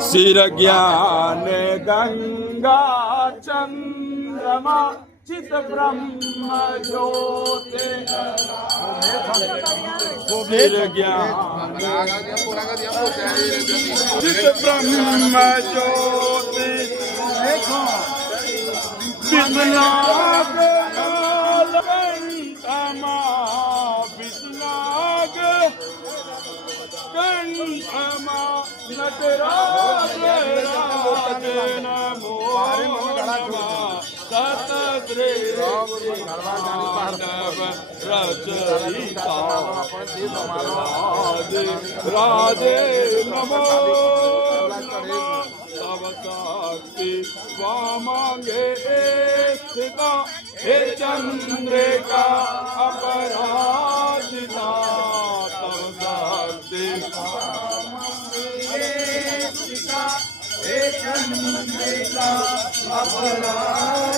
सिर ज्ञान गंगा चंद्रमा चित ब्रह्म ज्योति। सिर ज्ञान चित ब्रह्म ज्योति। कंठमा नटराज राज नमो नमः सत श्री मानव रचयिता राधे राधे नमो नमः तव शक्ति स्वामांगे स्थिता हे चंद्रिका अपराजिता तव शक्ति अपराध